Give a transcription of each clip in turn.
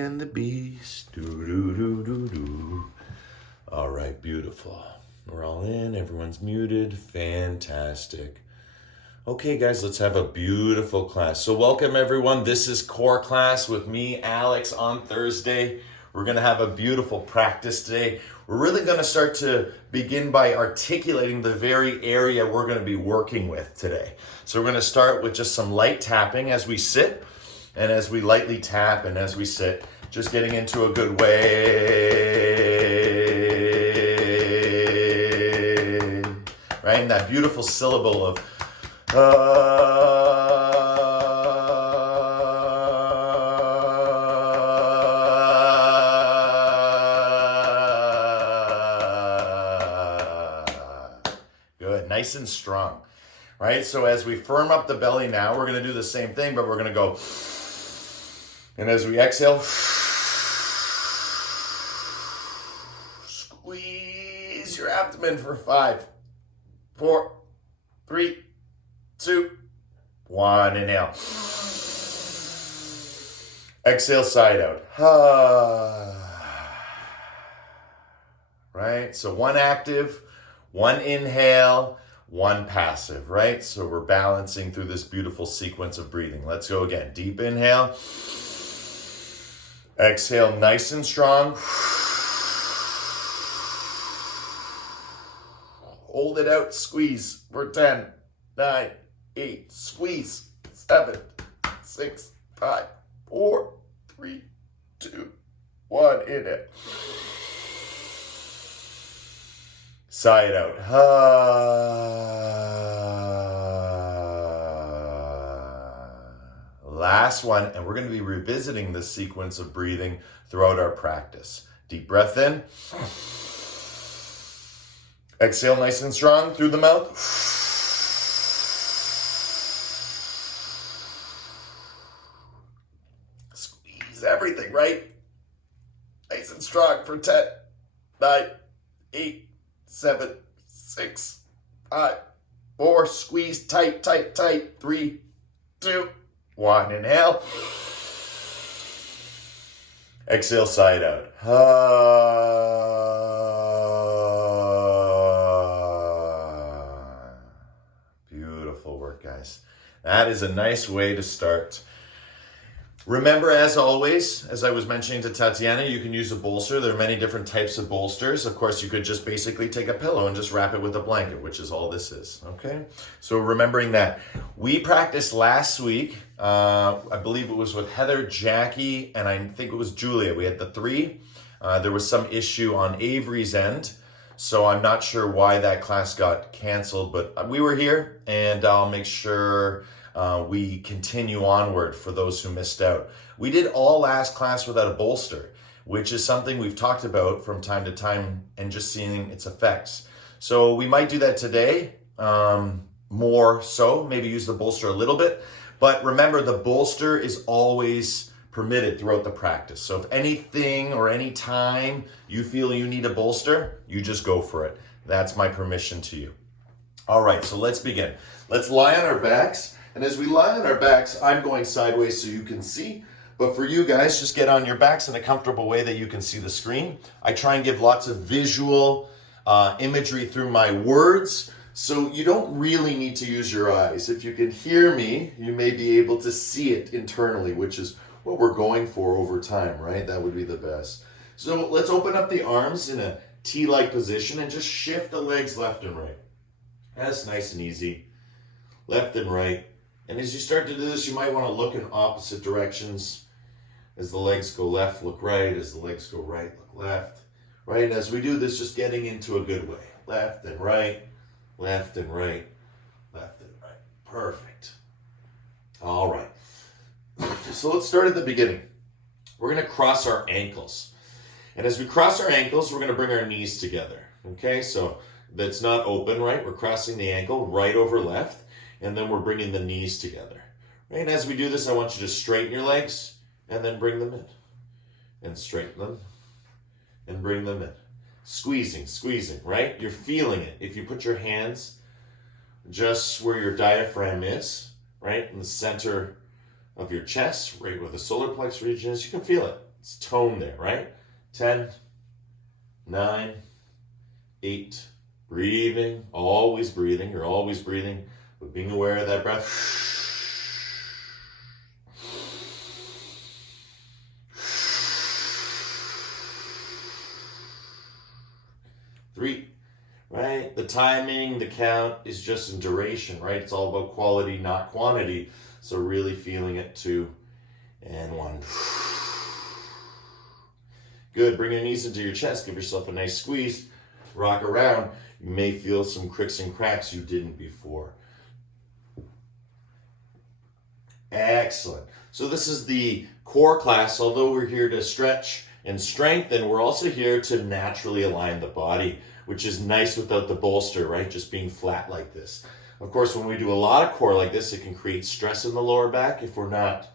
And the beast. Do, do, do, do, do. All right, beautiful. We're all in. Everyone's muted. Fantastic. Okay, guys, let's have a beautiful class. So welcome, everyone. This is core class with me, Alex, on Thursday. We're going to have a beautiful practice today. We're really going to start to begin by articulating the very area we're going to be working with today. So we're going to start with just some light tapping as we sit. And as we lightly tap and as we sit, just getting into a good way, right? And that beautiful syllable of, good, nice and strong, right? So as we firm up the belly now, we're gonna do the same thing, but we're gonna go. And as we exhale, squeeze your abdomen for 5, 4, 3, 2, 1. Inhale. Exhale, side out. Right? So one active, one inhale, one passive, right? So we're balancing through this beautiful sequence of breathing. Let's go again. Deep inhale. Exhale, nice and strong. Hold it out, squeeze for 10, 9, 8, squeeze, 7, 6, 5, 4, 3, 2, 1, inhale. Side out. Last one, and we're going to be revisiting this sequence of breathing throughout our practice. Deep breath in. Exhale nice and strong through the mouth. Squeeze everything, right? Nice and strong for 10, 9, 8, 7, 6, 5, 4. Squeeze tight, tight, tight. 3, 2, 1. Inhale. Exhale, side out. Beautiful work, guys. That is a nice way to start. Remember, as always, as I was mentioning to Tatiana, you can use a bolster. There are many different types of bolsters. Of course, you could just basically take a pillow and just wrap it with a blanket, which is all this is, okay? So remembering that. We practiced last week, I believe it was with Heather, Jackie, and I think it was Julia. We had the 3. There was some issue on Avery's end, so I'm not sure why that class got canceled, but we were here, and I'll make sure we continue onward for those who missed out. We did all last class without a bolster, which is something we've talked about from time to time and just seeing its effects. So we might do that today, more so, maybe use the bolster a little bit. But remember, the bolster is always permitted throughout the practice. So if anything or any time you feel you need a bolster, you just go for it. That's my permission to you. All right, so let's begin. Let's lie on our backs. And as we lie on our backs, I'm going sideways so you can see. But for you guys, just get on your backs in a comfortable way that you can see the screen. I try and give lots of visual imagery through my words, so you don't really need to use your eyes. If you can hear me, you may be able to see it internally, which is what we're going for over time, right? That would be the best. So let's open up the arms in a T-like position and just shift the legs left and right. That's nice and easy. Left and right. And as you start to do this, you might want to look in opposite directions. As the legs go left, look right. As the legs go right, look left. Right? And as we do this, just getting into a good way. Left and right, left and right, left and right. Perfect. All right. So let's start at the beginning. We're going to cross our ankles. And as we cross our ankles, we're going to bring our knees together. Okay? So that's not open, right? We're crossing the ankle right over left. And then we're bringing the knees together. Right? And as we do this, I want you to straighten your legs and then bring them in. And straighten them and bring them in. Squeezing, right? You're feeling it. If you put your hands just where your diaphragm is, right, in the center of your chest, right where the solar plexus region is, you can feel it. It's tone there, right? 10, 9, 8, breathing, always breathing. You're always breathing, but being aware of that breath. 3, right? The timing, the count is just in duration, right? It's all about quality, not quantity. So really feeling it. 2 and 1. Good. Bring your knees into your chest. Give yourself a nice squeeze. Rock around. You may feel some cricks and cracks you didn't before. Excellent. So this is the core class. Although we're here to stretch and strengthen, we're also here to naturally align the body, which is nice without the bolster, right? Just being flat like this. Of course, when we do a lot of core like this, it can create stress in the lower back if we're not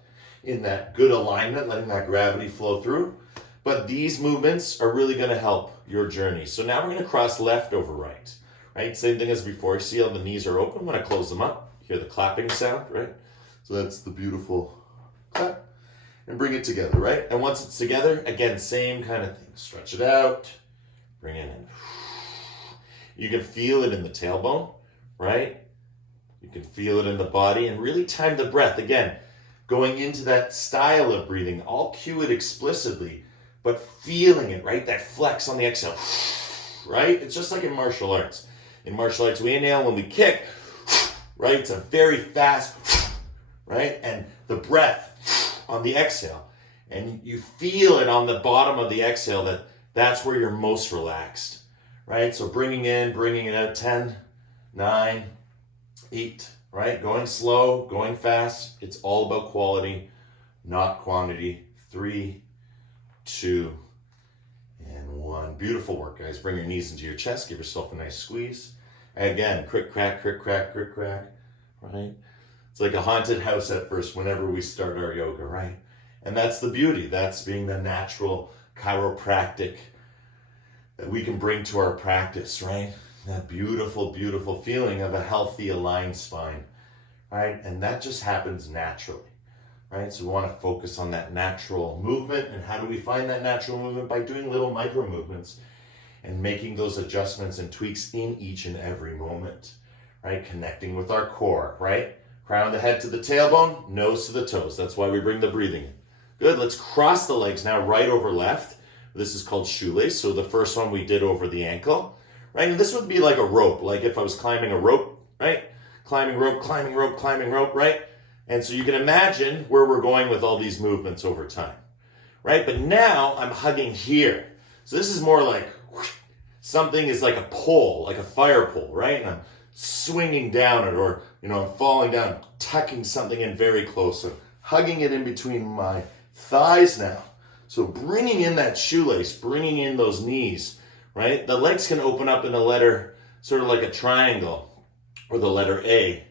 in that good alignment, letting that gravity flow through. But these movements are really going to help your journey. So now we're going to cross left over right, right? Same thing as before. See how the knees are open when I close them up? Hear the clapping sound, right? So that's the beautiful clap. And bring it together, right? And once it's together, again, same kind of thing. Stretch it out, bring it in. You can feel it in the tailbone, right? You can feel it in the body, and really time the breath. Again, going into that style of breathing, I'll cue it explicitly, but feeling it, right? That flex on the exhale, right? It's just like in martial arts. In martial arts, we inhale when we kick, right? It's a very fast, right? And the breath on the exhale. And you feel it on the bottom of the exhale that's where you're most relaxed, right? So bringing it out, 10, 9, 8, right? Going slow, going fast. It's all about quality, not quantity. 3, 2, and 1. Beautiful work, guys. Bring your knees into your chest. Give yourself a nice squeeze. Again, crick, crack, crick, crack, crick, crack, right? It's like a haunted house at first whenever we start our yoga, right? And that's the beauty. That's being the natural chiropractic that we can bring to our practice, right? That beautiful, beautiful feeling of a healthy, aligned spine, right? And that just happens naturally, right? So we want to focus on that natural movement. And how do we find that natural movement? By doing little micro movements and making those adjustments and tweaks in each and every moment, right? Connecting with our core, right? Crown of the head to the tailbone, nose to the toes. That's why we bring the breathing in. Good, let's cross the legs now, right over left. This is called shoelace. So the first one we did over the ankle, right? And this would be like a rope, like if I was climbing a rope, right? Climbing rope, climbing rope, climbing rope, right? And so you can imagine where we're going with all these movements over time, right? But now I'm hugging here. So this is more like something is like a pole, like a fire pole, right? And I'm swinging down it, or, I'm falling down, tucking something in very close. So hugging it in between my thighs now. So bringing in that shoelace, bringing in those knees, right? The legs can open up in a letter, sort of like a triangle, or the letter A,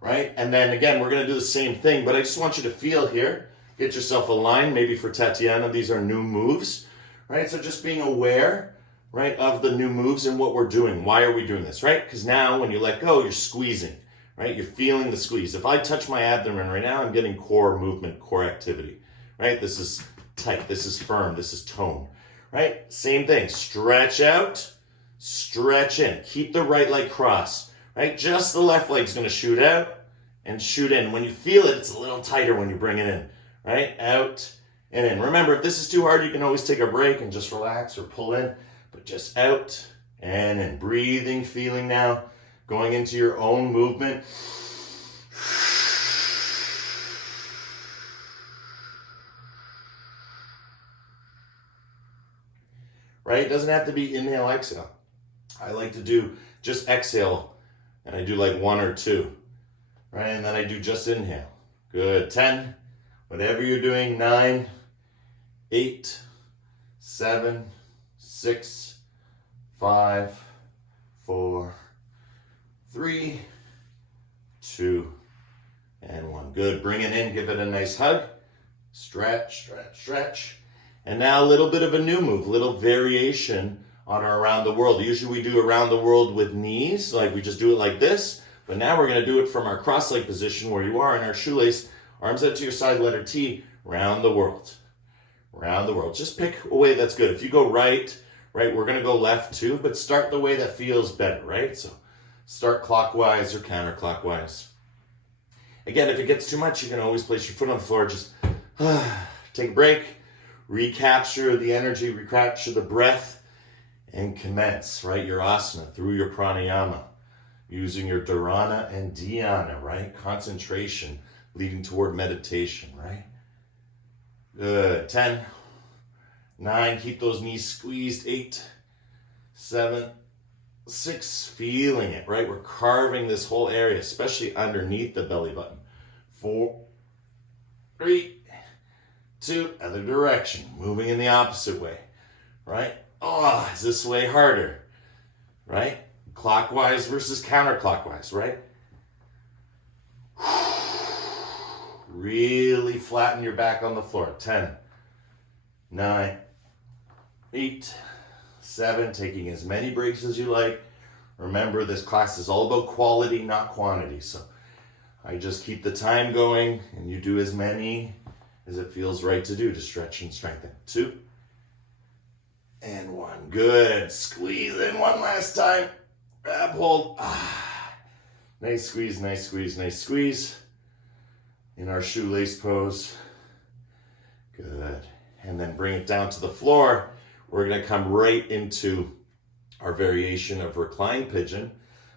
right? And then again, we're going to do the same thing, but I just want you to feel here. Get yourself aligned. Maybe for Tatiana, these are new moves, right? So just being aware, right, of the new moves and what we're doing. Why are we doing this, right? Because now when you let go, you're squeezing, right? You're feeling the squeeze. If I touch my abdomen right now, I'm getting core movement, core activity, right? This is tight, this is firm, this is tone, right? Same thing, stretch out, stretch in. Keep the right leg crossed, right? Just the left leg's gonna shoot out and shoot in. When you feel it, it's a little tighter when you bring it in, right? Out and in. Remember, if this is too hard, you can always take a break and just relax or pull in, but just out and in. Breathing, feeling now, going into your own movement. Right? It doesn't have to be inhale, exhale. I like to do just exhale, and I do like 1 or 2, right? And then I do just inhale. Good. 10, whatever you're doing. 9, 8, 7, 6, 5, 4, 3, 2, and 1. Good. Bring it in. Give it a nice hug. Stretch, stretch, stretch. And now a little bit of a new move, a little variation on our around the world. Usually we do around the world with knees, like we just do it like this. But now we're going to do it from our cross-leg position where you are in our shoelace. Arms out to your side, letter T, round the world. around the world. Just pick a way that's good. If you go right, we're gonna go left too, but start the way that feels better, right? So start clockwise or counterclockwise. Again, if it gets too much, you can always place your foot on the floor. Just take a break, recapture the energy, recapture the breath, and commence, right? Your asana through your pranayama, using your dharana and dhyana, right? Concentration leading toward meditation, right? Good. 10, 9, keep those knees squeezed. 8, 7, 6, feeling it, right? We're carving this whole area, especially underneath the belly button. 4, 3, 2, other direction, moving in the opposite way, right? Oh, is this way harder, right? Clockwise versus counterclockwise, right? Really flatten your back on the floor. 10, 9, 8, 7, taking as many breaks as you like. Remember, this class is all about quality, not quantity. So I just keep the time going and you do as many as it feels right to do to stretch and strengthen. 2 and 1. Good. Squeeze in one last time. Grab hold. Nice squeeze, nice squeeze, nice squeeze. In our shoelace pose. Good. And then bring it down to the floor. We're going to come right into our variation of reclined pigeon.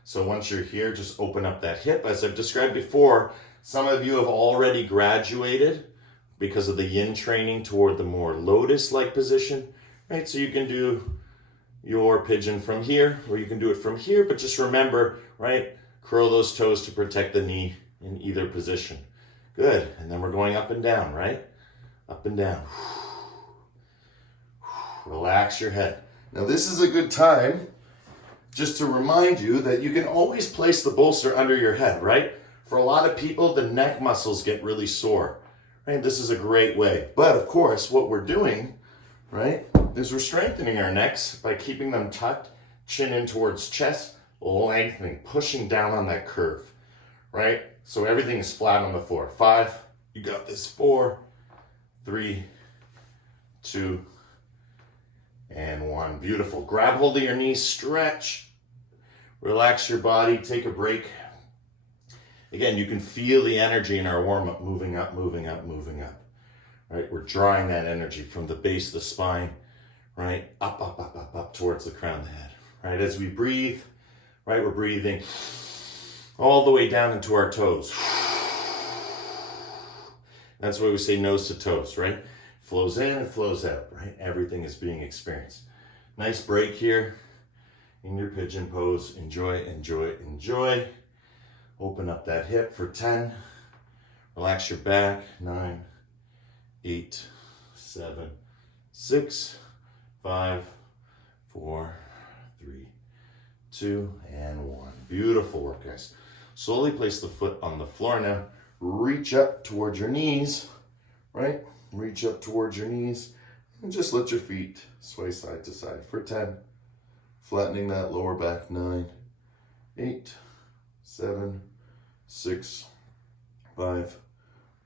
So once you're here, just open up that hip. As I've described before, some of you have already graduated because of the yin training toward the more lotus-like position, right? So you can do your pigeon from here, or you can do it from here, but just remember, right? Curl those toes to protect the knee in either position. Good. And then we're going up and down, right? Up and down. Relax your head. Now this is a good time just to remind you that you can always place the bolster under your head, right? For a lot of people, the neck muscles get really sore, right? This is a great way. But of course, what we're doing, right, is we're strengthening our necks by keeping them tucked, chin in towards chest, lengthening, pushing down on that curve, right? So everything is flat on the floor. 5, you got this. 4, 3, 2, and 1. Beautiful. Grab hold of your knees, stretch, relax your body, take a break. Again, you can feel the energy in our warm-up moving up, moving up, moving up. Right? We're drawing that energy from the base of the spine, right? Up, up, up, up, up towards the crown of the head. Right? As we breathe, right, we're breathing all the way down into our toes. That's why we say nose to toes, right? Flows in and flows out, right? Everything is being experienced. Nice break here in your pigeon pose. Enjoy, enjoy, enjoy. Open up that hip for 10. Relax your back. 9, 8, 7, 6, 5, 4, 3, 2, and 1. Beautiful work, guys. Slowly place the foot on the floor now. Reach up towards your knees, right? Reach up towards your knees and just let your feet sway side to side for 10. Flattening that lower back. 9, 8, 7, 6, 5,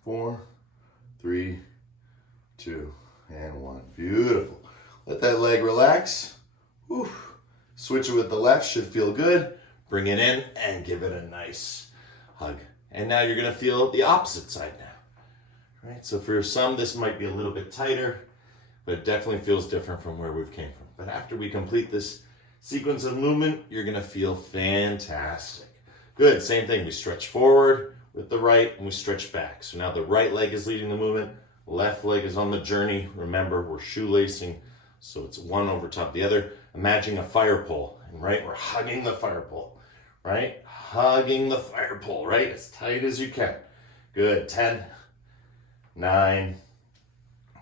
4, 3, 2, and 1. Beautiful. Let that leg relax. Whew. Switch it with the left, should feel good. Bring it in and give it a nice hug. And now you're going to feel the opposite side now. Right? So for some, this might be a little bit tighter, but it definitely feels different from where we've came from. But after we complete this sequence of movement, you're going to feel fantastic. Good. Same thing. We stretch forward with the right and we stretch back. So now the right leg is leading the movement. Left leg is on the journey. Remember, we're shoelacing, so it's one over top of the other. Imagine a fire pole, and right, we're hugging the fire pole, right? Hugging the fire pole, right? As tight as you can. Good. 10, 9.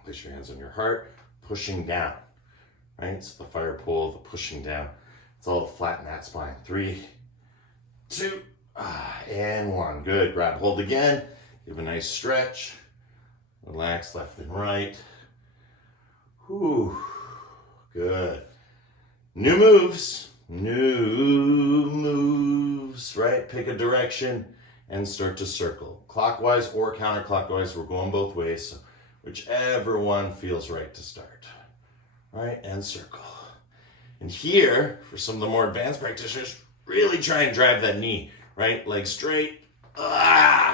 Place your hands on your heart. Pushing down, right? So the fire pole, the pushing down. It's all to flatten that spine. 3, 2, and 1. Good. Grab hold again. Give a nice stretch. Relax left and right. Whew. Good. New moves. New moves, right? Pick a direction and start to circle. Clockwise or counterclockwise. We're going both ways. So whichever one feels right to start. Right, and circle. And here, for some of the more advanced practitioners, really try and drive that knee, right? Leg straight,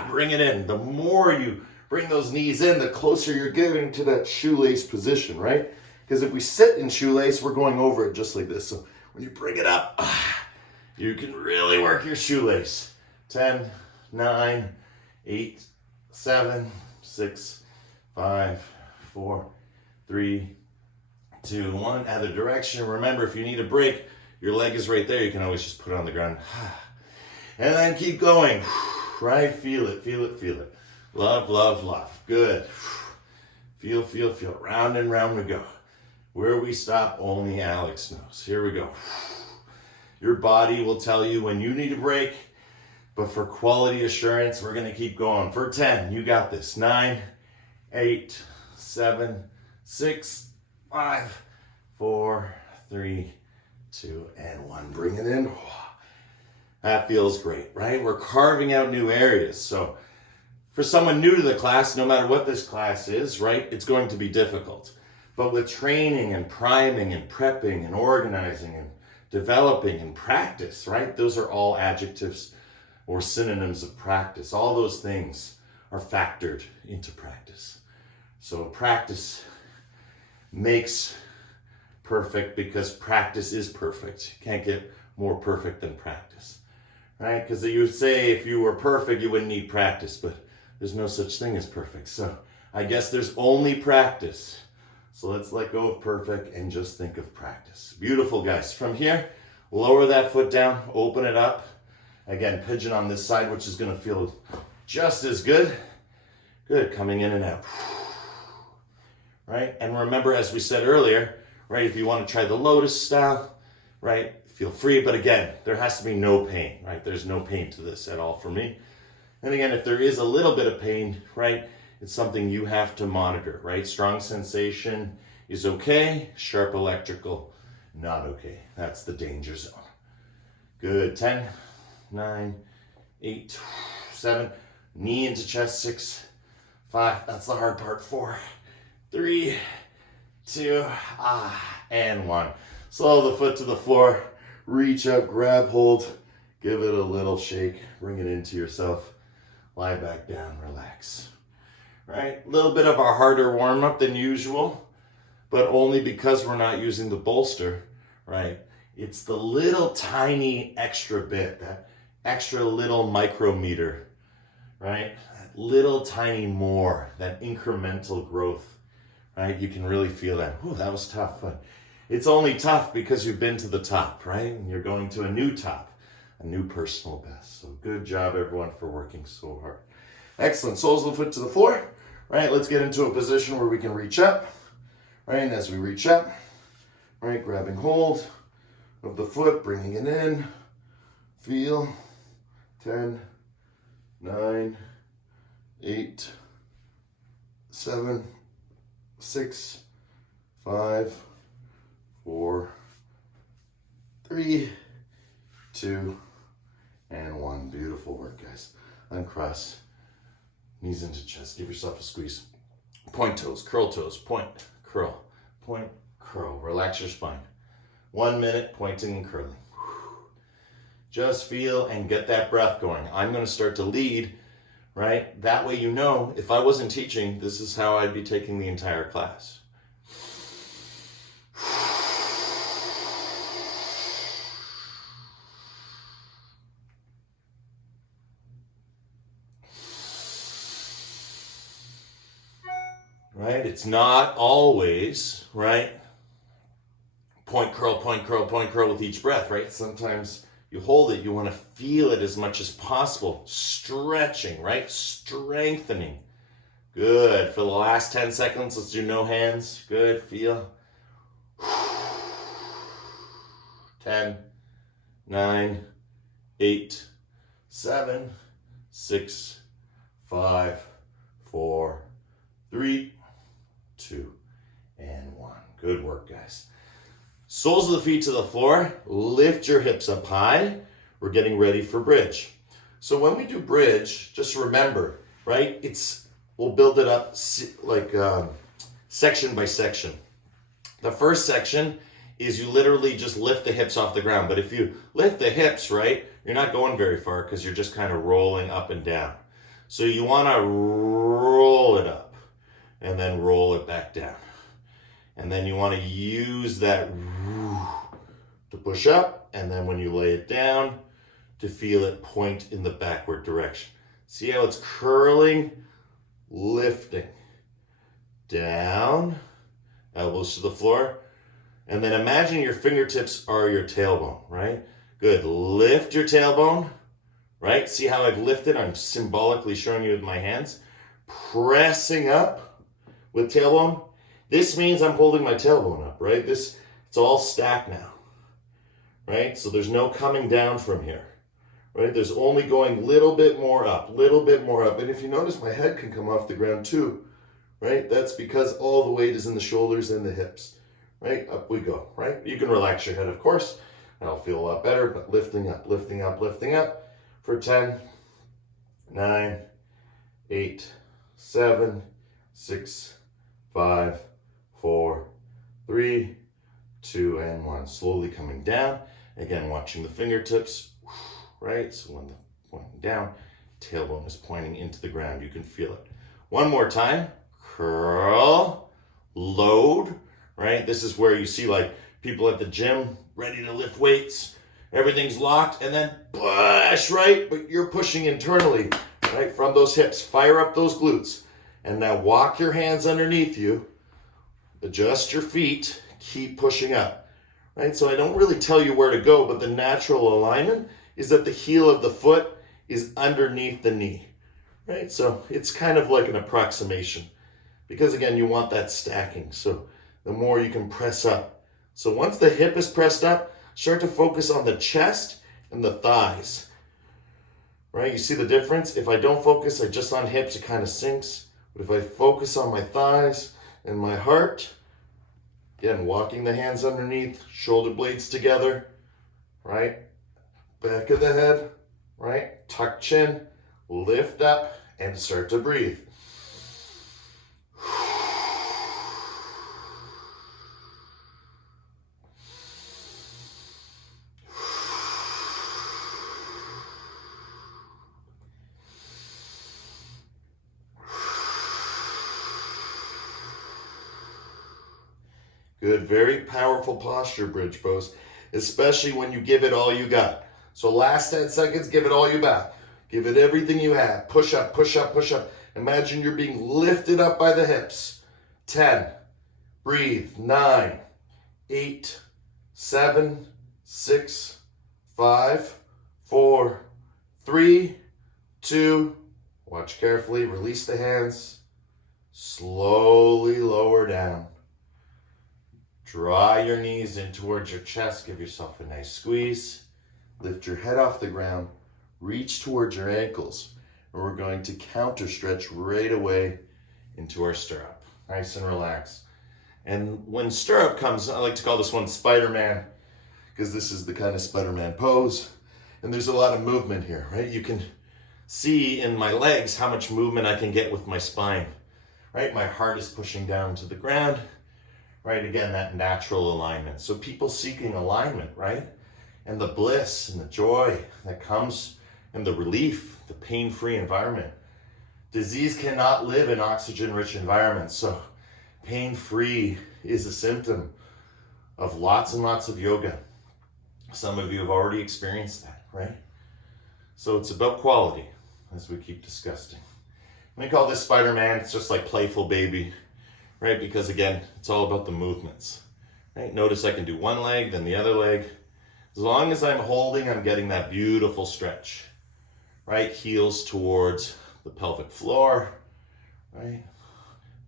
bring it in. The more you bring those knees in, the closer you're getting to that shoelace position, right? Because if we sit in shoelace, we're going over it just like this. So when you bring it up, you can really work your shoelace. 10, 9, 8, 7, 6, 5, 4, 3, 2, 1. Other direction. Remember, if you need a break, your leg is right there. You can always just put it on the ground. And then keep going. Right? Feel it, feel it, feel it. Love, love, love. Good. Feel, feel, feel. Round and round we go. Where we stop, only Alex knows. Here we go. Your body will tell you when you need a break, but for quality assurance, we're going to keep going. For 10, you got this. 9, 8, 7, 6, 5, 4, 3, 2, and 1. Bring it in. That feels great, right? We're carving out new areas. So for someone new to the class, no matter what this class is, right, it's going to be difficult. But with training and priming and prepping and organizing and developing and practice, right? Those are all adjectives or synonyms of practice. All those things are factored into practice. So practice makes perfect because practice is perfect. You can't get more perfect than practice, right? Because you say if you were perfect, you wouldn't need practice, but there's no such thing as perfect. So I guess there's only practice. So let's let go of perfect and just think of practice. Beautiful, guys. From here, lower that foot down, open it up. Again, pigeon on this side, which is going to feel just as good. Good, coming in and out. Right? And remember, as we said earlier, right, if you want to try the lotus style, right, feel free. But again, there has to be no pain, right? There's no pain to this at all for me. And again, if there is a little bit of pain, right, it's something you have to monitor, right? Strong sensation is okay. Sharp electrical, not okay. That's the danger zone. Good. 10, 9, 8, 7. Knee into chest. 6, 5. That's the hard part. 4, 3, 2, and 1. Slow the foot to the floor. Reach up, grab hold. Give it a little shake. Bring it into yourself. Lie back down, relax. Right? A little bit of a harder warm-up than usual, but only because we're not using the bolster, right? It's the little tiny extra bit, that extra little micrometer, right? That little tiny more, that incremental growth, right? You can really feel that. Ooh, that was tough, but it's only tough because you've been to the top, right? And you're going to a new top, a new personal best. So good job, everyone, for working so hard. Excellent. Soles of the foot to the floor. Right, let's get into a position where we can reach up. Right, and as we reach up, right, grabbing hold of the foot, bringing it in. Feel. 10, 9, 8, 7, 6, 5, 4, 3, 2, and 1. Beautiful work, guys. Uncross. Knees into chest. Give yourself a squeeze. Point toes, curl toes, point, curl, point, curl. Relax your spine. 1 minute pointing and curling. Just feel and get that breath going. I'm going to start to lead, right? That way you know, if I wasn't teaching, this is how I'd be taking the entire class. Right? It's not always, right? Point, curl, point, curl, point, curl with each breath, right? Sometimes you hold it, you want to feel it as much as possible. Stretching, right? Strengthening. Good. For the last 10 seconds, let's do no hands. Good. Feel. 10, 9, 8, 7, 6, 5, 4, 3, 2, and 1. Good work, guys. Soles of the feet to the floor. Lift your hips up high. We're getting ready for bridge. So when we do bridge, just remember, right? It's we'll build it up like section by section. The first section is you literally just lift the hips off the ground. But if you lift the hips, right, you're not going very far because you're just kind of rolling up and down. So you want to roll it up and then roll it back down. And then you want to use that to push up. And then when you lay it down, to feel it point in the backward direction. See how it's curling, lifting, down, elbows to the floor. And then imagine your fingertips are your tailbone, right? Good. Lift your tailbone, right? See how I've lifted? I'm symbolically showing you with my hands. Pressing up with tailbone. This means I'm holding my tailbone up, right? It's all stacked now, right? So there's no coming down from here, right? There's only going a little bit more up, little bit more up. And if you notice, my head can come off the ground too, right? That's because all the weight is in the shoulders and the hips, right? Up we go, right? You can relax your head, of course. That'll feel a lot better, but lifting up, lifting up, lifting up for 10, 9, 8, 7, 6, 5, 4, 3, 2, and 1. Slowly coming down. Again, watching the fingertips, right? So when they're pointing down, tailbone is pointing into the ground. You can feel it. One more time. Curl, load, right? This is where you see like people at the gym ready to lift weights. Everything's locked and then push, right? But you're pushing internally, right? From those hips. Fire up those glutes. And now walk your hands underneath you. Adjust your feet. Keep pushing up, right? So I don't really tell you where to go, but the natural alignment is that the heel of the foot is underneath the knee, right? So it's kind of like an approximation because again, you want that stacking. So the more you can press up. So once the hip is pressed up, start to focus on the chest and the thighs, right? You see the difference? If I don't focus just on hips, it kind of sinks. But if I focus on my thighs and my heart, again, walking the hands underneath, shoulder blades together, right? Back of the head, right? Tuck chin, lift up, and start to breathe. Good, very powerful posture bridge pose, especially when you give it all you got. So last 10 seconds, give it all you got. Give it everything you have. Push up, push up, push up. Imagine you're being lifted up by the hips. 10, breathe, 9, 8, 7, 6, 5, 4, 3, 2, watch carefully, release the hands. Slowly lower down. Draw your knees in towards your chest. Give yourself a nice squeeze. Lift your head off the ground. Reach towards your ankles. And we're going to counter stretch right away into our stirrup. Nice and relaxed. And when stirrup comes, I like to call this one Spider-Man because this is the kind of Spider-Man pose. And there's a lot of movement here, right? You can see in my legs how much movement I can get with my spine, right? My heart is pushing down to the ground. Right, again, that natural alignment. So people seeking alignment, right? And the bliss and the joy that comes and the relief, the pain-free environment. Disease cannot live in oxygen-rich environments. So pain-free is a symptom of lots and lots of yoga. Some of you have already experienced that, right? So it's about quality, as we keep discussing. We call this Spider-Man. It's just like playful baby. Right, because again, it's all about the movements. Right, notice I can do one leg, then the other leg. As long as I'm holding, I'm getting that beautiful stretch. Right, heels towards the pelvic floor. Right,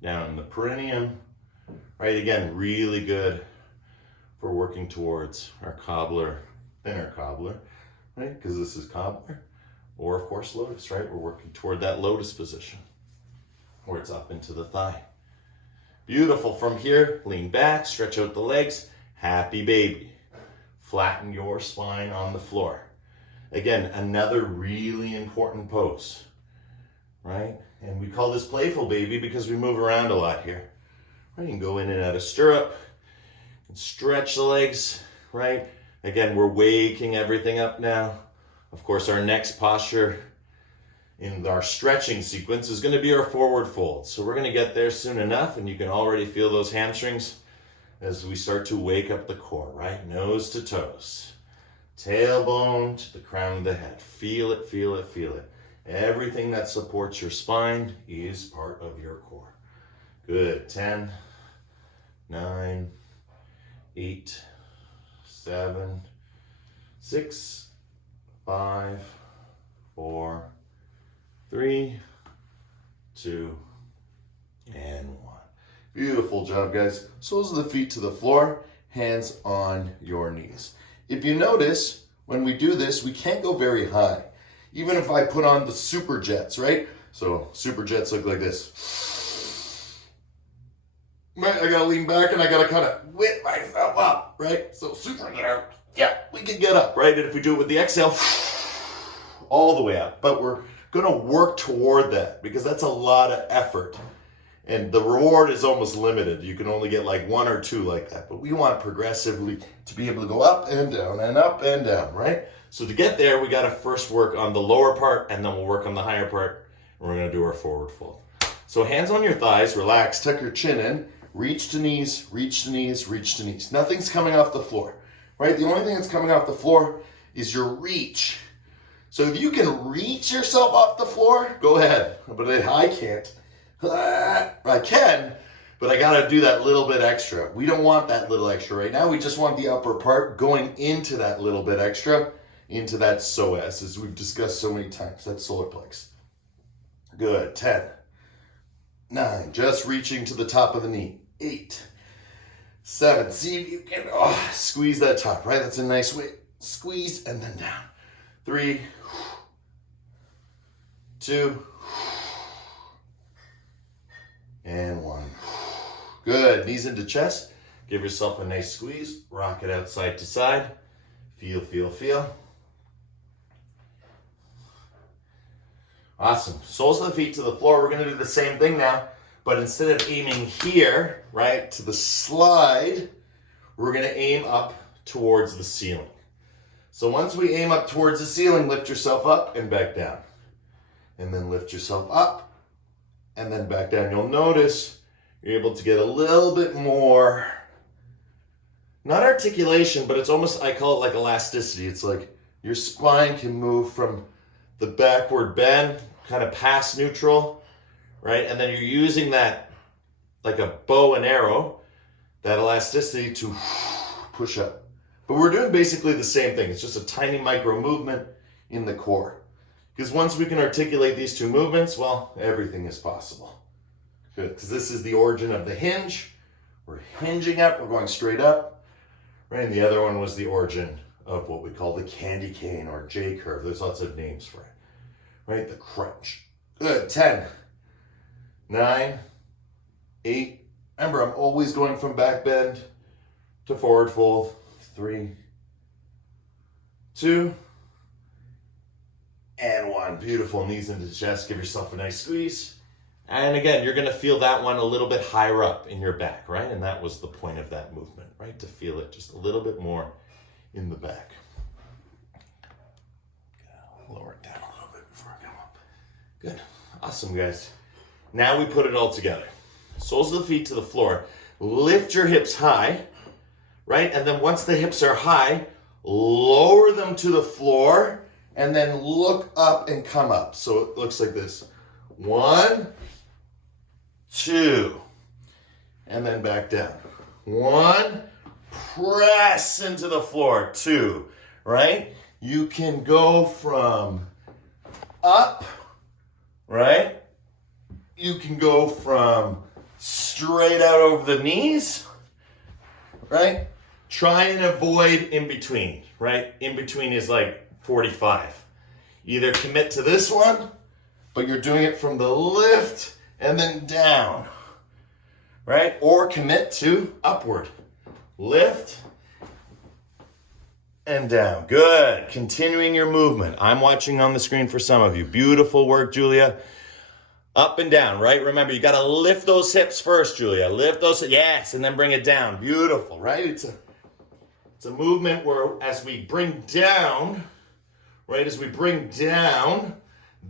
down in the perineum. Right, again, really good for working towards our cobbler, thinner cobbler. Right, because this is cobbler. Or of course, lotus, right? We're working toward that lotus position where it's up into the thigh. Beautiful. From here, lean back, stretch out the legs. Happy baby. Flatten your spine on the floor. Again, another really important pose, right? And we call this playful baby because we move around a lot here. Right? You can go in and out of stirrup, and stretch the legs, right? Again, we're waking everything up now. Of course, our next posture in our stretching sequence is going to be our forward fold. So we're going to get there soon enough, and you can already feel those hamstrings as we start to wake up the core, right? Nose to toes. Tailbone to the crown of the head. Feel it, feel it, feel it. Everything that supports your spine is part of your core. Good. 10, 9, 8, 7, 6, 5, 4, 3, 2, and 1. Beautiful job, guys. Soles of the feet to the floor, hands on your knees. If you notice, when we do this, we can't go very high. Even if I put on the super jets, right? So super jets look like this. Right, I gotta lean back and I gotta kind of whip myself up, right? So super jet, yeah, we can get up, right? And if we do it with the exhale, all the way up. But we're gonna work toward that because that's a lot of effort. And the reward is almost limited. You can only get like 1 or 2 like that. But we want progressively to be able to go up and down, right? So to get there, we got to first work on the lower part, and then we'll work on the higher part. And we're going to do our forward fold. So hands on your thighs, relax, tuck your chin in, reach to knees, reach to knees, reach to knees. Nothing's coming off the floor, right? The only thing that's coming off the floor is your reach. So if you can reach yourself off the floor, go ahead. But I can't. I can, but I gotta do that little bit extra. We don't want that little extra right now. We just want the upper part going into that little bit extra, into that psoas, as we've discussed so many times. That's solar plex. Good. 10, 9, just reaching to the top of the knee. 8, 7, see if you can squeeze that top, right? That's a nice way. Squeeze and then down. 3, 2, and 1. Good. Knees into chest. Give yourself a nice squeeze. Rock it out side to side. Feel, feel, feel. Awesome. Soles of the feet to the floor. We're going to do the same thing now, but instead of aiming here, right, to the slide, we're going to aim up towards the ceiling. So once we aim up towards the ceiling, lift yourself up and back down. And then lift yourself up and then back down. You'll notice you're able to get a little bit more, not articulation, but it's almost, I call it like elasticity. It's like your spine can move from the backward bend, kind of past neutral, right? And then you're using that like a bow and arrow, that elasticity to push up. But we're doing basically the same thing. It's just a tiny micro movement in the core. Because once we can articulate these two movements, well, everything is possible. Good, because this is the origin of the hinge. We're hinging up, we're going straight up. Right, and the other one was the origin of what we call the candy cane or J curve. There's lots of names for it. Right, the crunch. Good, 10, 9, 8. Remember, I'm always going from back bend to forward fold. 3, 2, and 1. Beautiful. Knees into the chest. Give yourself a nice squeeze. And again, you're going to feel that one a little bit higher up in your back, right? And that was the point of that movement, right? To feel it just a little bit more in the back. Lower it down a little bit before I come up. Good. Awesome, guys. Now we put it all together. Soles of the feet to the floor. Lift your hips high, right? And then once the hips are high, lower them to the floor and then look up and come up. So it looks like this. 1, 2, and then back down. 1, press into the floor. 2, right? You can go from up, right? You can go from straight out over the knees, right? Try and avoid in between, right? In between is like 45. Either commit to this one, but you're doing it from the lift and then down, right? Or commit to upward. Lift and down. Good. Continuing your movement. I'm watching on the screen for some of you. Beautiful work, Julia. Up and down, right? Remember, you got to lift those hips first, Julia. Lift those, yes, and then bring it down. Beautiful, right? It's a movement where as we bring down, right, as we bring down,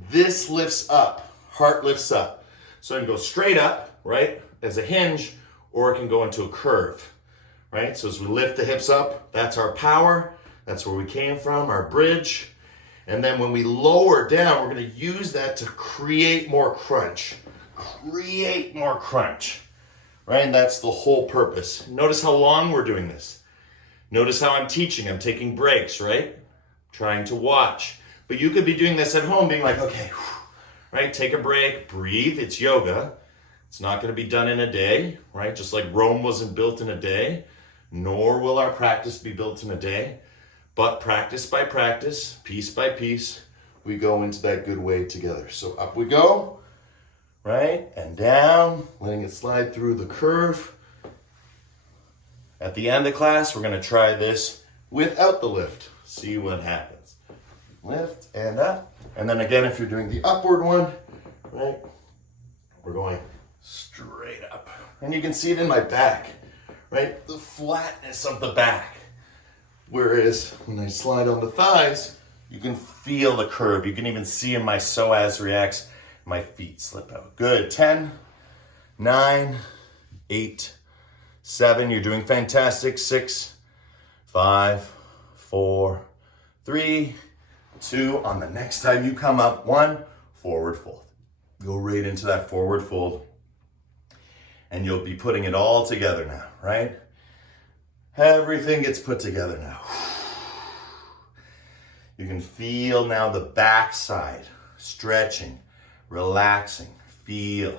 this lifts up, heart lifts up. So I can go straight up, right, as a hinge, or it can go into a curve, right? So as we lift the hips up, that's our power. That's where we came from, our bridge. And then when we lower down, we're going to use that to create more crunch. Create more crunch, right? And that's the whole purpose. Notice how long we're doing this. Notice how I'm teaching. I'm taking breaks, right? Trying to watch. But you could be doing this at home, being like, okay, right? Take a break, breathe. It's yoga. It's not going to be done in a day, right? Just like Rome wasn't built in a day, nor will our practice be built in a day. But practice by practice, piece by piece, we go into that good way together. So up we go, right? And down, letting it slide through the curve. At the end of class, we're going to try this without the lift. See what happens. Lift and up. And then again, if you're doing the upward one, right? We're going straight up. And you can see it in my back, right? The flatness of the back. Whereas when I slide on the thighs, you can feel the curve. You can even see in my psoas reacts, my feet slip out. Good. 10, 9, 8, 7. You're doing fantastic. 6, 5, 4, 3, 2. On the next time you come up, 1, forward fold. Go right into that forward fold. And you'll be putting it all together now, right? Everything gets put together now. You can feel now the backside stretching, relaxing, feel,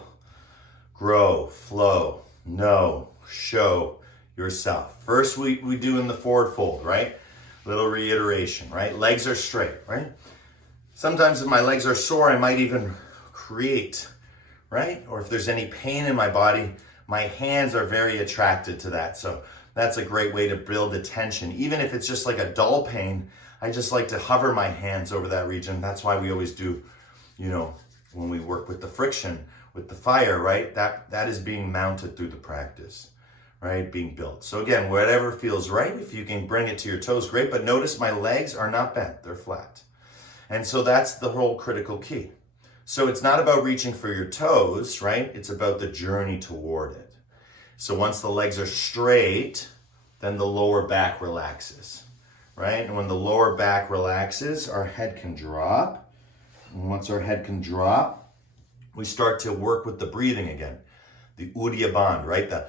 grow, flow, know, show yourself. First we do in the forward fold, right? Little reiteration, right? Legs are straight, right? Sometimes if my legs are sore, I might even create, right? Or if there's any pain in my body, my hands are very attracted to that. So that's a great way to build the tension. Even if it's just like a dull pain, I just like to hover my hands over that region. That's why we always do, when we work with the friction, with the fire, right? That is being mounted through the practice, right? Being built. So again, whatever feels right, if you can bring it to your toes, great. But notice my legs are not bent, they're flat. And so that's the whole critical key. So it's not about reaching for your toes, right? It's about the journey toward it. So once the legs are straight, then the lower back relaxes, right? And when the lower back relaxes, our head can drop. And once our head can drop, we start to work with the breathing again. The Udaya Bandha, right? The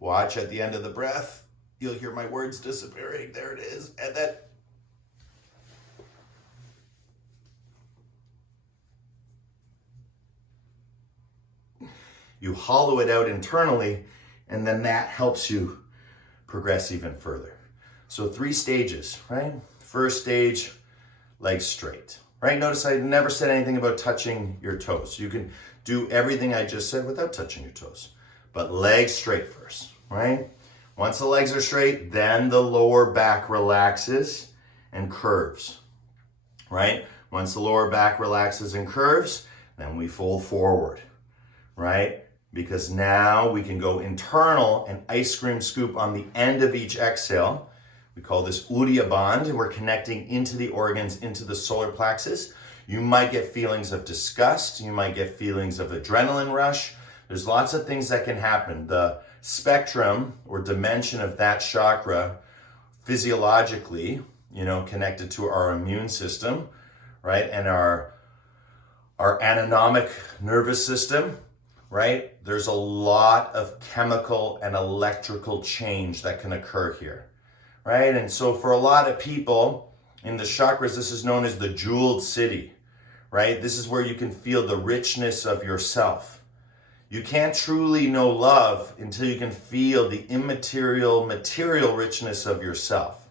watch at the end of the breath. You'll hear my words disappearing. There it is. And then you hollow it out internally, and then that helps you progress even further. So 3 stages, right? First stage, legs straight, right? Notice I never said anything about touching your toes. You can do everything I just said without touching your toes, but legs straight first, right? Once the legs are straight, then the lower back relaxes and curves, right? Once the lower back relaxes and curves, then we fold forward, right? Because now we can go internal and ice cream scoop on the end of each exhale. We call this Udaya Bandha, and we're connecting into the organs, into the solar plexus. You might get feelings of disgust. You might get feelings of adrenaline rush. There's lots of things that can happen. The spectrum or dimension of that chakra physiologically, connected to our immune system, right? And our autonomic nervous system, right? There's a lot of chemical and electrical change that can occur here, right? And so for a lot of people in the chakras, this is known as the jeweled city, right? This is where you can feel the richness of yourself. You can't truly know love until you can feel the immaterial, material richness of yourself,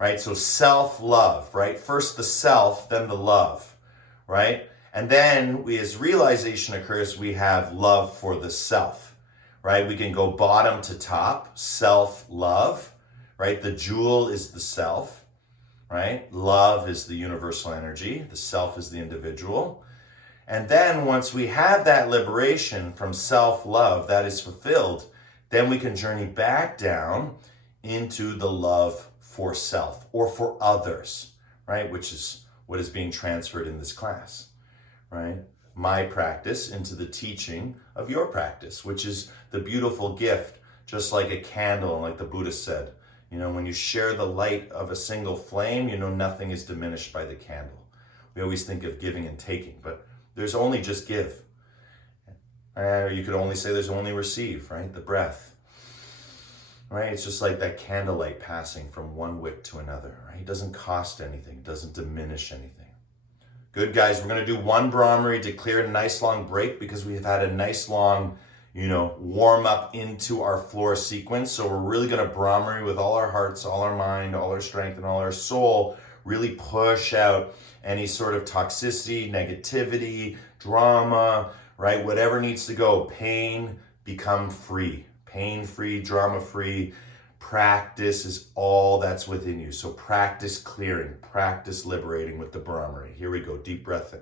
right? So self-love, right? First the self, then the love, right? And then as realization occurs, we have love for the self, right? We can go bottom to top, self-love, right? The jewel is the self, right? Love is the universal energy. The self is the individual. And then once we have that liberation from self-love that is fulfilled, then we can journey back down into the love for self or for others, right? Which is what is being transferred in this class, right? My practice into the teaching of your practice, which is the beautiful gift, just like a candle, like the Buddha said. You know, when you share the light of a single flame, you know, nothing is diminished by the candle. We always think of giving and taking, but there's only just give. You could only say there's only receive, right? The breath. Right? It's just like that candlelight passing from one wick to another, right? It doesn't cost anything. It doesn't diminish anything. Good, guys. We're going to do one Brahmari to clear a nice long break because we've had a nice long, you know, warm up into our floor sequence. So we're really going to Brahmari with all our hearts, all our mind, all our strength, and all our soul. Really push out any sort of toxicity, negativity, drama, right? Whatever needs to go. Pain, become free. Pain-free, drama-free. Practice is all that's within you. So practice clearing, practice liberating with the Brahmari. Here we go, deep breath in.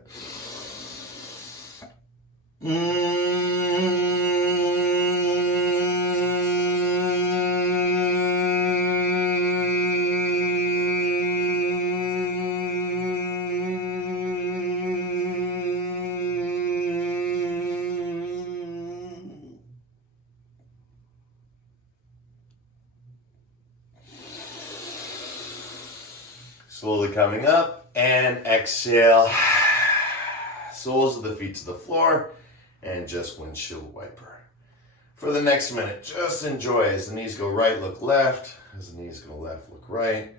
Slowly coming up and exhale. Soles of the feet to the floor and just windshield wiper. For the next minute, just enjoy as the knees go right, look left. As the knees go left, look right.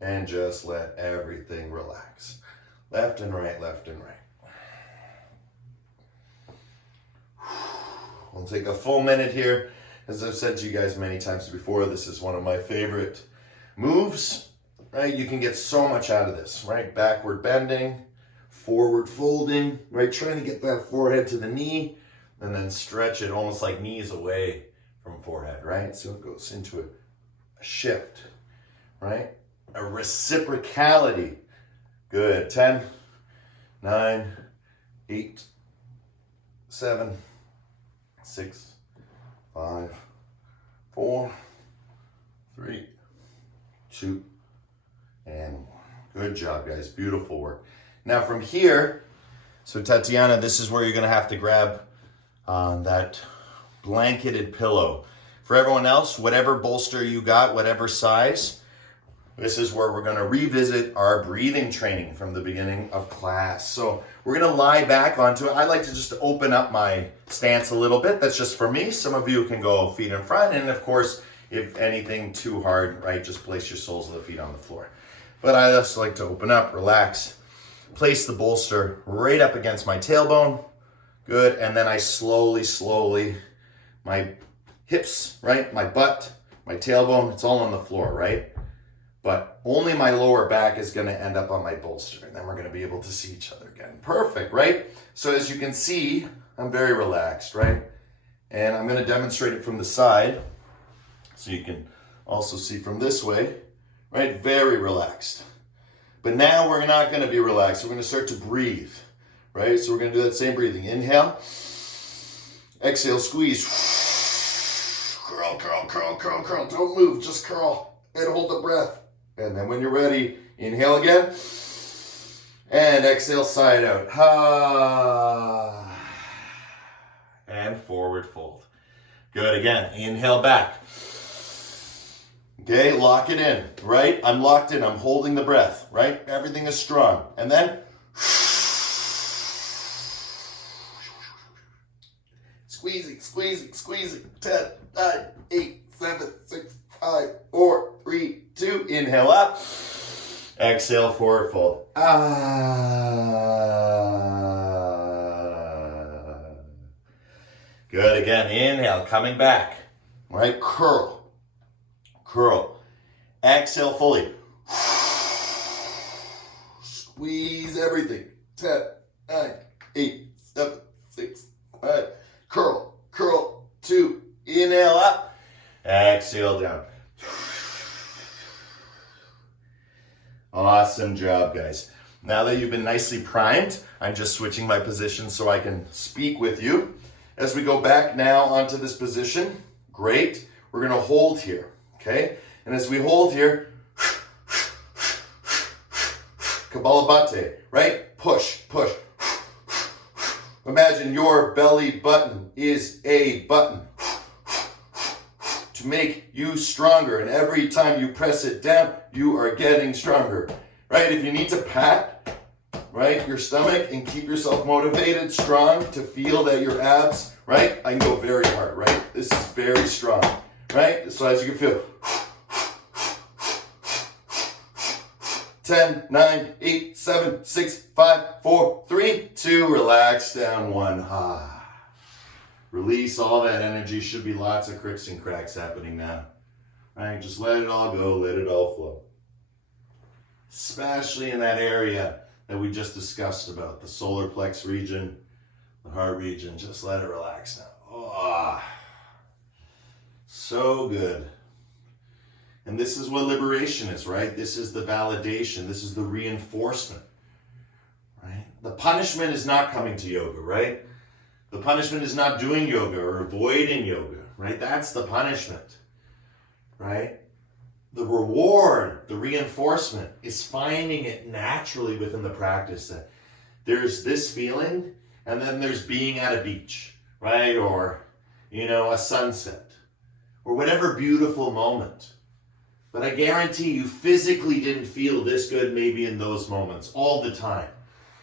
And just let everything relax. Left and right, left and right. We'll take a full minute here. As I've said to you guys many times before, this is one of my favorite moves. Right, you can get so much out of this, right? Backward bending, forward folding, right? Trying to get that forehead to the knee and then stretch it almost like knees away from forehead, right? So it goes into a shift, right? A reciprocality. Good. 10, 9, 8, 7, 6, 5, 4, 3, 2, and 1. Good job, guys. Beautiful work. Now from here, so Tatiana, this is where you're going to have to grab that blanketed pillow. For everyone else, whatever bolster you got, whatever size, this is where we're going to revisit our breathing training from the beginning of class. So we're going to lie back onto it. I like to just open up my stance a little bit. That's just for me. Some of you can go feet in front. And of course, if anything too hard, right, just place your soles of the feet on the floor. But I just like to open up, relax, place the bolster right up against my tailbone. Good. And then I slowly, my hips, right, my butt, my tailbone, it's all on the floor, right? But only my lower back is going to end up on my bolster. And then we're going to be able to see each other again. Perfect, right? So as you can see, I'm very relaxed, right? And I'm going to demonstrate it from the side. So you can also see from this way, right? Very relaxed. But now we're not going to be relaxed. We're going to start to breathe, right? So we're going to do that same breathing. Inhale. Exhale, squeeze. Curl, curl, curl, curl, curl. Don't move, just curl and hold the breath. And then when you're ready, inhale again. And exhale, side out. And forward fold. Good, again. Inhale back. Okay, lock it in, right? I'm locked in, I'm holding the breath, right? Everything is strong. And then, squeezing, squeezing, squeezing. 10, 9, 8, 7, 6, 5, 4, 3, 2. Inhale up. Exhale, forward fold. Good, again, inhale, coming back. All right, curl. Curl. Exhale fully. Squeeze everything. 10, 9, 8, 7, 6, 5. Curl. Curl. 2. Inhale up. Exhale down. Awesome job, guys. Now that you've been nicely primed, I'm just switching my position so I can speak with you. As we go back now onto this position, great. We're gonna hold here, okay? And as we hold here, Kapalabhati, right? Push, push. Imagine your belly button is a button to make you stronger. And every time you press it down, you are getting stronger, right? If you need to pat, right, your stomach and keep yourself motivated, strong, to feel that your abs, right? I can go very hard, right? This is very strong, right? So as you can feel, 10, 9, 8, 7, 6, 5, 4, 3, 2, relax down, 1. Release all that energy. Should be lots of cricks and cracks happening now. Right? Just let it all go, let it all flow. Especially in that area that we just discussed about, the solar plex region, the heart region. Just let it relax now. Oh, so good. And this is what liberation is, right? This is the validation. This is the reinforcement, right? The punishment is not coming to yoga, right? The punishment is not doing yoga or avoiding yoga, right? That's the punishment, right? The reward, the reinforcement, is finding it naturally within the practice that there's this feeling and then there's being at a beach, right? Or, a sunset or whatever beautiful moment. But I guarantee you physically didn't feel this good maybe in those moments all the time.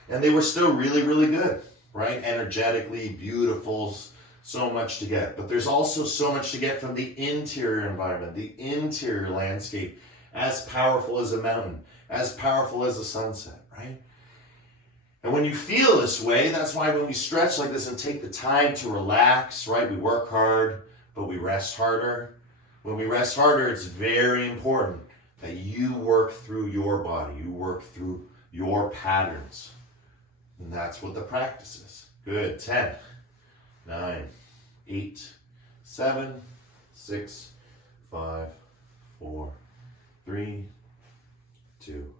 And they were still really, really good, right? Energetically, beautiful, so much to get. But there's also so much to get from the interior environment, the interior landscape, as powerful as a mountain, as powerful as a sunset, right? And when you feel this way, that's why when we stretch like this and take the time to relax, right? We work hard, but we rest harder. When we rest harder, it's very important that you work through your body, you work through your patterns. And that's what the practice is. Good. 10, 9, 8, 7, 6, 5, 4, 3, 2,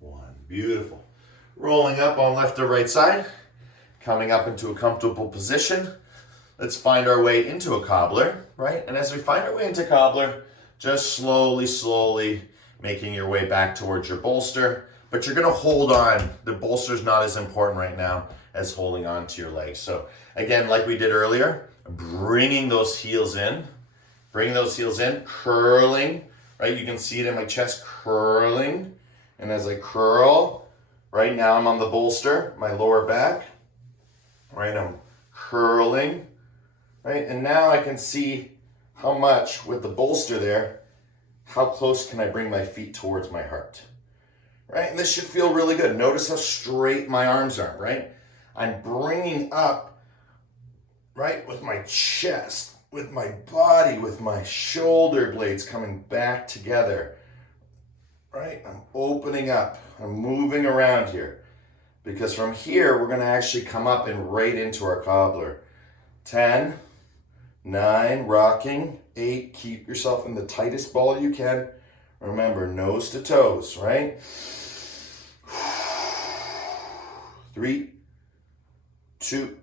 1. Beautiful. Rolling up on left or right side, coming up into a comfortable position. Let's find our way into a cobbler, right? And as we find our way into cobbler, just slowly making your way back towards your bolster. But you're gonna hold on. The bolster's not as important right now as holding on to your legs. So again, like we did earlier, bringing those heels in, curling, right? You can see it in my chest, curling. And as I curl, right now I'm on the bolster, my lower back, right? I'm curling. Right, and now I can see how much with the bolster there, how close can I bring my feet towards my heart, right? And this should feel really good. Notice how straight my arms are, right? I'm bringing up, right, with my chest, with my body, with my shoulder blades coming back together, right? I'm opening up, I'm moving around here, because from here, we're gonna actually come up and right into our cobbler. 10, 9, rocking. 8, keep yourself in the tightest ball you can. Remember, nose to toes, right? 3, 2,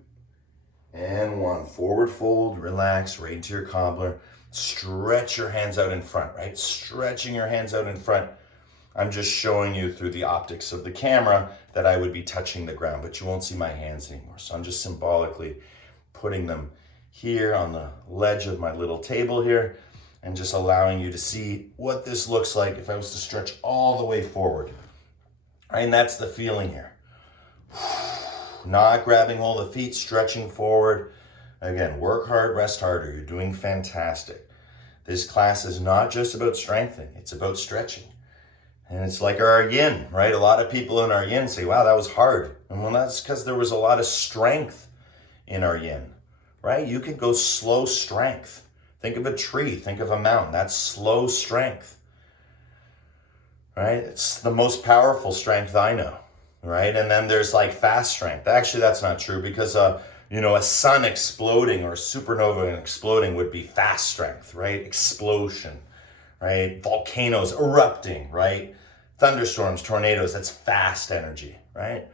and 1. Forward fold, relax, right into your cobbler. Stretch your hands out in front, right? Stretching your hands out in front. I'm just showing you through the optics of the camera that I would be touching the ground, but you won't see my hands anymore. So I'm just symbolically putting them here on the ledge of my little table here and just allowing you to see what this looks like if I was to stretch all the way forward. Right, and that's the feeling here. Not grabbing hold of the feet, stretching forward. Again, work hard, rest harder. You're doing fantastic. This class is not just about strengthening, it's about stretching. And it's like our yin, right? A lot of people in our yin say, wow, that was hard. And well, that's because there was a lot of strength in our yin. Right? You can go slow strength. Think of a tree, think of a mountain. That's slow strength. Right? It's the most powerful strength I know. Right? And then there's like fast strength. Actually, that's not true because a sun exploding or a supernova exploding would be fast strength, right? Explosion, right? Volcanoes erupting, right? thunderstorms, tornadoes, that's fast energy, right?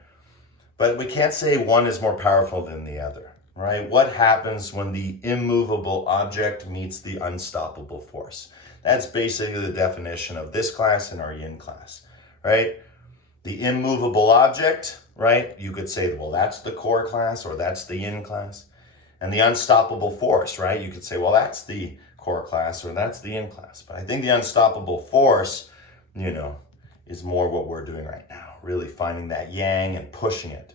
But we can't say one is more powerful than the other, right? What happens when the immovable object meets the unstoppable force? That's basically the definition of this class and our yin class, right? The immovable object, right? You could say, well, that's the core class or that's the yin class. And the unstoppable force, right? You could say, well, that's the core class or that's the yin class. But I think the unstoppable force, is more what we're doing right now. Really finding that yang and pushing it.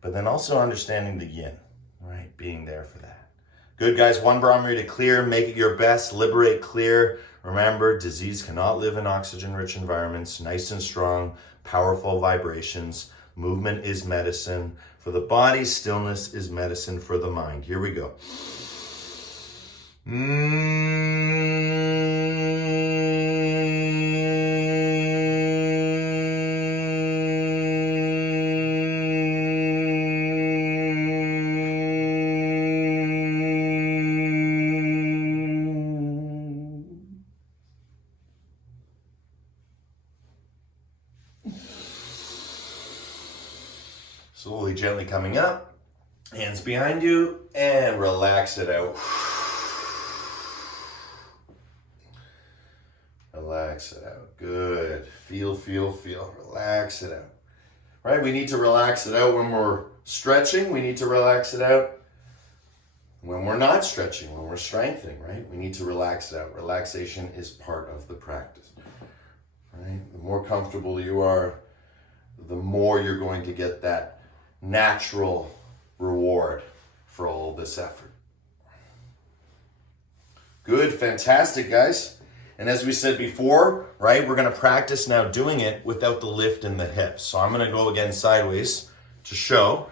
But then also understanding the yin, right? Being there for that. Good, guys. One barometer to clear. Make it your best. Liberate, clear. Remember, disease cannot live in oxygen-rich environments. Nice and strong, powerful vibrations. Movement is medicine. For the body, stillness is medicine for the mind. Here we go. Slowly, gently coming up. Hands behind you and relax it out. Relax it out. Good. Feel. Relax it out. Right? We need to relax it out when we're stretching. We need to relax it out when we're not stretching, when we're strengthening, right? We need to relax it out. Relaxation is part of the practice. Right? The more comfortable you are, the more you're going to get that natural reward for all this effort. Good, fantastic, guys. And as we said before, right, we're going to practice now doing it without the lift in the hips. So I'm going to go again sideways to show.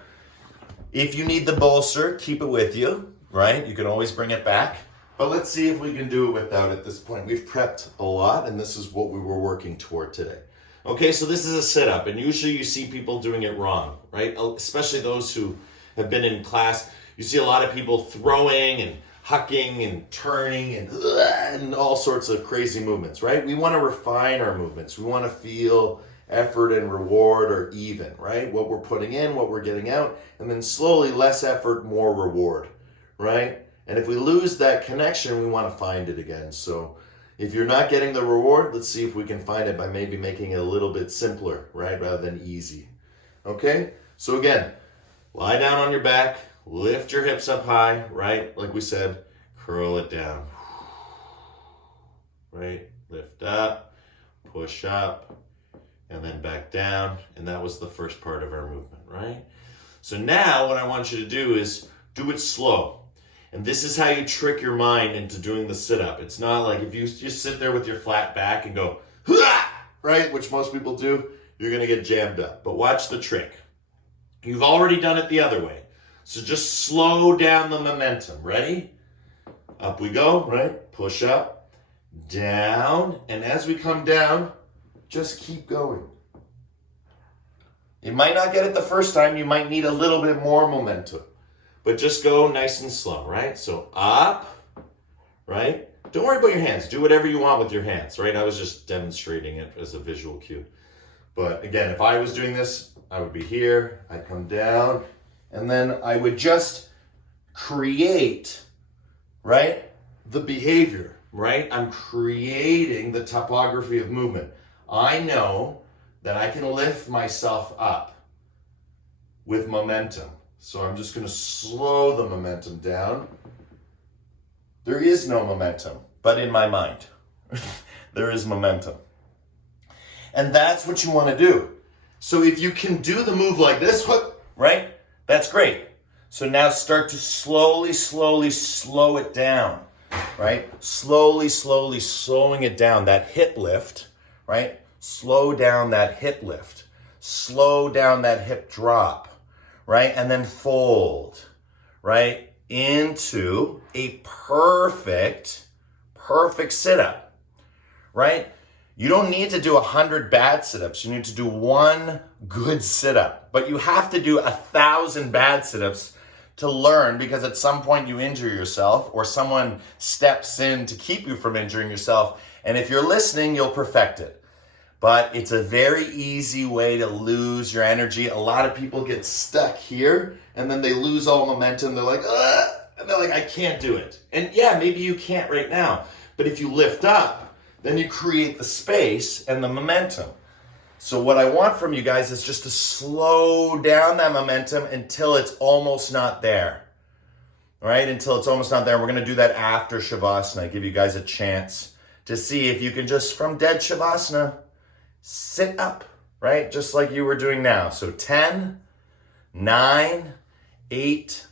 If you need the bolster, keep it with you, right? You can always bring it back. But let's see if we can do it without at this point. We've prepped a lot, and this is what we were working toward today. Okay, so this is a sit-up, and usually you see people doing it wrong, right? Especially those who have been in class. You see a lot of people throwing and hucking and turning and all sorts of crazy movements, right? We want to refine our movements. We want to feel effort and reward are even, right? What we're putting in, what we're getting out, and then slowly less effort, more reward, right? And if we lose that connection, we want to find it again. So if you're not getting the reward, let's see if we can find it by maybe making it a little bit simpler, right? Rather than easy. Okay? So again, lie down on your back, lift your hips up high, right? Like we said, curl it down. Right? Lift up, push up, and then back down. And that was the first part of our movement, right? So now what I want you to do is do it slow. And this is how you trick your mind into doing the sit-up. It's not like if you just sit there with your flat back and go, right, which most people do, you're going to get jammed up. But watch the trick. You've already done it the other way. So just slow down the momentum. Ready? Up we go, right? Push up, down. And as we come down, just keep going. You might not get it the first time. You might need a little bit more momentum. But just go nice and slow, right? So up, right? Don't worry about your hands. Do whatever you want with your hands, right? I was just demonstrating it as a visual cue. But again, if I was doing this, I would be here. I'd come down. And then I would just create, right, the behavior, right? I'm creating the topography of movement. I know that I can lift myself up with momentum. So I'm just going to slow the momentum down. There is no momentum, but in my mind, there is momentum. And that's what you want to do. So if you can do the move like this, right? That's great. So now start to slowly slow it down, right? Slowly slowing it down. That hip lift, right? Slow down that hip lift. Slow down that hip drop, right? And then fold, right? Into a perfect sit-up, right? You don't need to do 100 bad sit-ups. You need to do one good sit-up. But you have to do 1,000 bad sit-ups to learn, because at some point you injure yourself or someone steps in to keep you from injuring yourself. And if you're listening, you'll perfect it. but it's a very easy way to lose your energy. A lot of people get stuck here and then they lose all momentum. They're like, ugh, and they're like, I can't do it. And yeah, maybe you can't right now, but if you lift up, then you create the space and the momentum. So what I want from you guys is just to slow down that momentum until it's almost not there. All right, until it's almost not there. We're gonna do that after Shavasana. Give you guys a chance to see if you can just, from dead Shavasana, sit up, right? Just like you were doing now. So 10, 9, 8,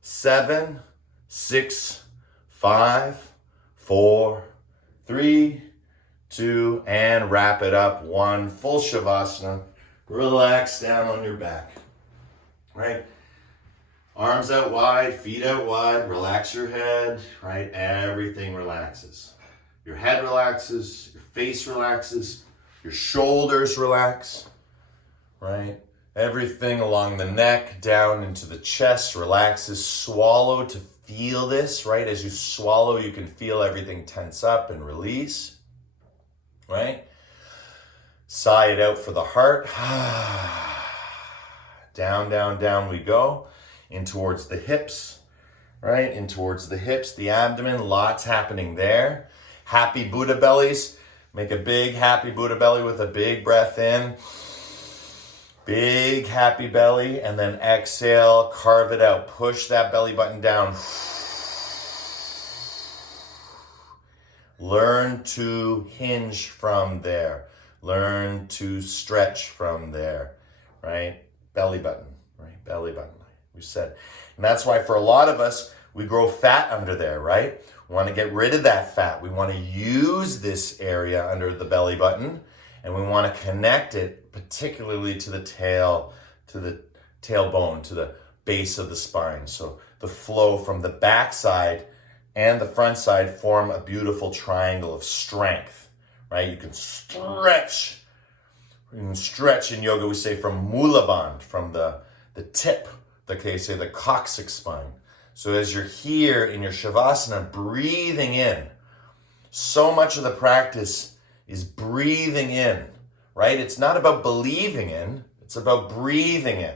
7, 6, 5, 4, 3, 2, and wrap it up. 1, full Shavasana. Relax down on your back, right? Arms out wide, feet out wide, relax your head, right? Everything relaxes. Your head relaxes, your face relaxes, your shoulders relax, right? Everything along the neck, down into the chest relaxes. Swallow to feel this, right? As you swallow, you can feel everything tense up and release, right? Sigh it out for the heart. Down, down, down we go. In towards the hips, right? In towards the hips, the abdomen, lots happening there. Happy Buddha bellies. Make a big happy Buddha belly with a big breath in. Big happy belly, and then exhale, carve it out. Push that belly button down. Learn to hinge from there. Learn to stretch from there, right? Belly button, right? Belly button. We said. And that's why for a lot of us, we grow fat under there, right? We want to get rid of that fat. We want to use this area under the belly button, and we want to connect it particularly to the tail, to the tailbone, to the base of the spine. So the flow from the back side and the front side form a beautiful triangle of strength, right? You can stretch. You can stretch in yoga, we say from mula bandha, from the tip, the coccyx spine. So as you're here in your Shavasana, breathing in, so much of the practice is breathing in, right? It's not about believing in, it's about breathing in.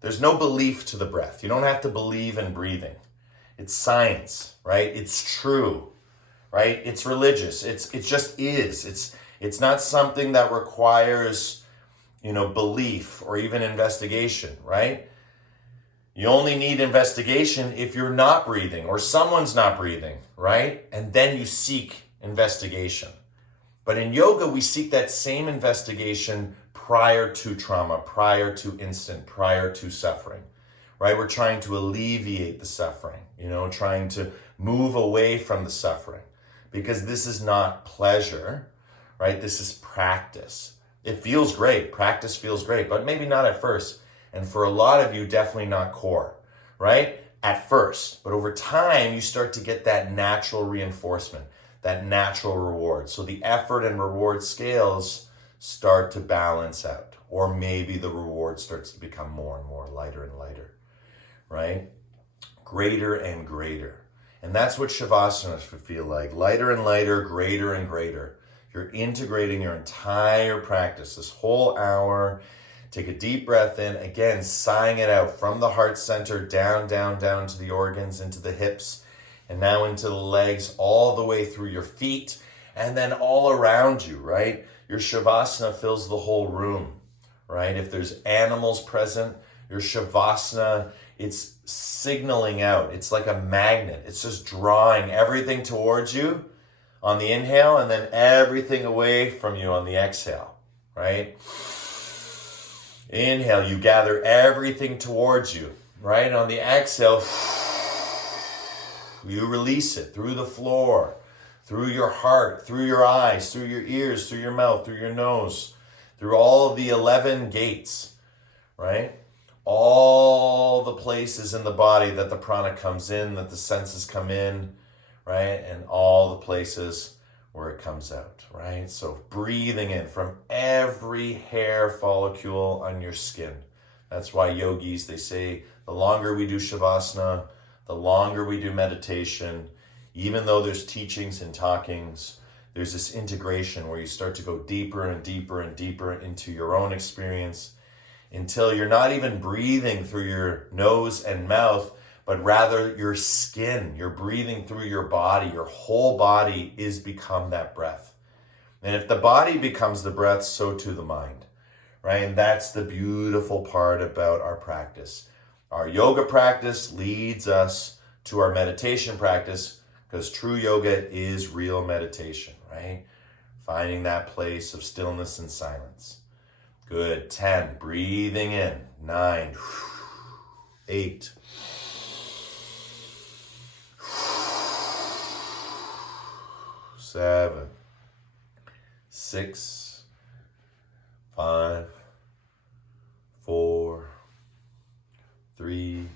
There's no belief to the breath. You don't have to believe in breathing. It's science, right? It's true, right? It's religious. It just is. It's not something that requires, belief or even investigation, right? You only need investigation if you're not breathing or someone's not breathing, right? And then you seek investigation. But in yoga, we seek that same investigation prior to trauma, prior to instant, prior to suffering, right? We're trying to alleviate the suffering, trying to move away from the suffering, because this is not pleasure, right? This is practice. It feels great. Practice feels great, but maybe not at first. And for a lot of you, definitely not core, right? At first. But over time, you start to get that natural reinforcement, that natural reward. So the effort and reward scales start to balance out. Or maybe the reward starts to become more and more, lighter and lighter, right? Greater and greater. And that's what Shavasana should feel like. Lighter and lighter, greater and greater. You're integrating your entire practice, this whole hour. Take a deep breath in, again, sighing it out from the heart center, down, down, down to the organs, into the hips, and now into the legs, all the way through your feet, and then all around you, right? Your Shavasana fills the whole room, right? If there's animals present, your Shavasana, it's signaling out. It's like a magnet. It's just drawing everything towards you on the inhale, and then everything away from you on the exhale, right? Inhale, you gather everything towards you, right? On the exhale, you release it through the floor, through your heart, through your eyes, through your ears, through your mouth, through your nose, through all of the 11 gates, right? All the places in the body that the prana comes in, that the senses come in, right? And all the places where it comes out, right? So breathing in from every hair follicle on your skin. That's why yogis, they say, the longer we do Shavasana, the longer we do meditation, even though there's teachings and talkings, there's this integration where you start to go deeper and deeper and deeper into your own experience until you're not even breathing through your nose and mouth, but rather your skin. You're breathing through your body. Your whole body is become that breath. And if the body becomes the breath, so too the mind, right? And that's the beautiful part about our practice. Our yoga practice leads us to our meditation practice, because true yoga is real meditation, right? Finding that place of stillness and silence. Good. 10, breathing in. 9, 8, 7, 6, 5, 4, 3,